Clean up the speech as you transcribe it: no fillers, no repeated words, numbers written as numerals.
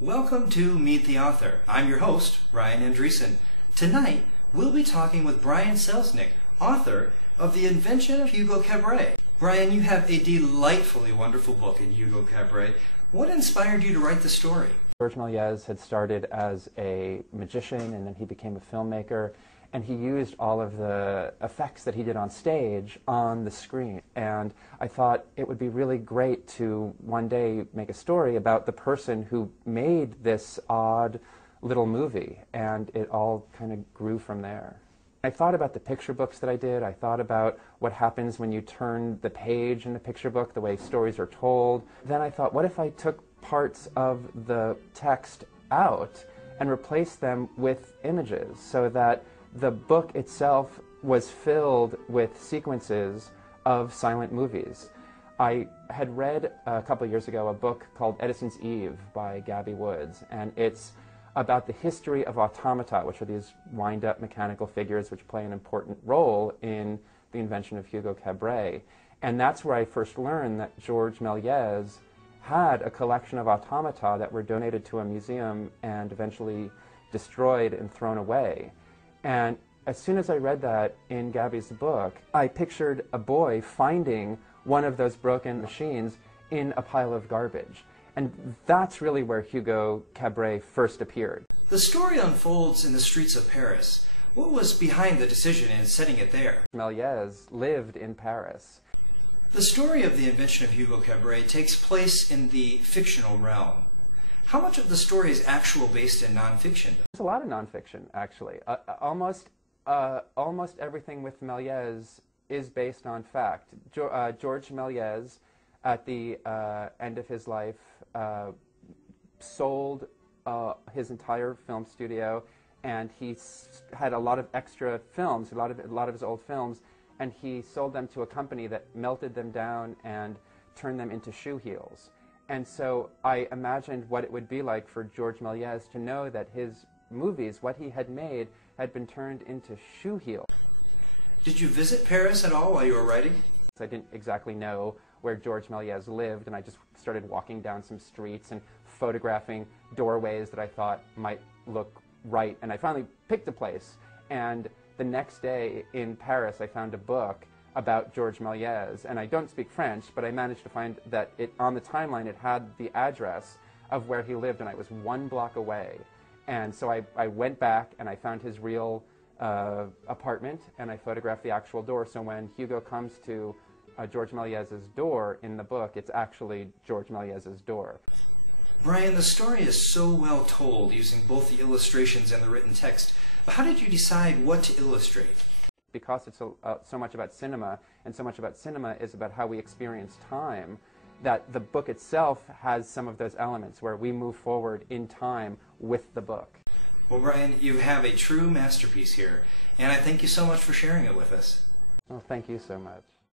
Welcome to Meet the Author. I'm your host, Ryan Andreessen. Tonight, we'll be talking with Brian Selznick, author of The Invention of Hugo Cabret. Brian, you have a delightfully wonderful book in Hugo Cabret. What inspired you to write the story? George Méliès had started as a magician, and then he became a filmmaker, and he used all of the effects that he did on stage on the screen. And I thought it would be really great to one day make a story about the person who made this odd little movie, and it all kind of grew from there. I thought about the picture books that I did. I thought about what happens when you turn the page in the picture book, the way stories are told. Then I thought, what if I took parts of the text out and replaced them with images so that the book itself was filled with sequences of silent movies. I had read a couple of years ago a book called Edison's Eve by Gabby Woods, and it's about the history of automata, which are these wind-up mechanical figures which play an important role in the invention of Hugo Cabret. And that's where I first learned that George Méliès had a collection of automata that were donated to a museum and eventually destroyed and thrown away. And as soon as I read that in Gabby's book, I pictured a boy finding one of those broken machines in a pile of garbage. And that's really where Hugo Cabret first appeared. The story unfolds in the streets of Paris. What was behind the decision in setting it there? Méliès lived in Paris. The story of The Invention of Hugo Cabret takes place in the fictional realm. How much of the story is actual based in nonfiction? There's a lot of nonfiction, actually. Almost everything with Méliès is based on fact. George Méliès, at the end of his life, sold his entire film studio, and he had a lot of extra films, a lot of his old films, and he sold them to a company that melted them down and turned them into shoe heels. And so I imagined what it would be like for George Méliès to know that his movies, what he had made, had been turned into shoe heels. Did you visit Paris at all while you were writing? I didn't exactly know where George Méliès lived, and I just started walking down some streets and photographing doorways that I thought might look right. And I finally picked a place. And the next day in Paris, I found a book about George Méliès, and I don't speak French, but I managed to find that on the timeline it had the address of where he lived, and I was 1 block away. And so I went back and I found his real apartment, and I photographed the actual door, so when Hugo comes to George Méliès's door in the book, it's actually George Méliès's door. Brian, the story is so well told using both the illustrations and the written text, but how did you decide what to illustrate? Because it's so much about cinema, and so much about cinema is about how we experience time, that the book itself has some of those elements where we move forward in time with the book. Well, Brian, you have a true masterpiece here, and I thank you so much for sharing it with us. Well, thank you so much.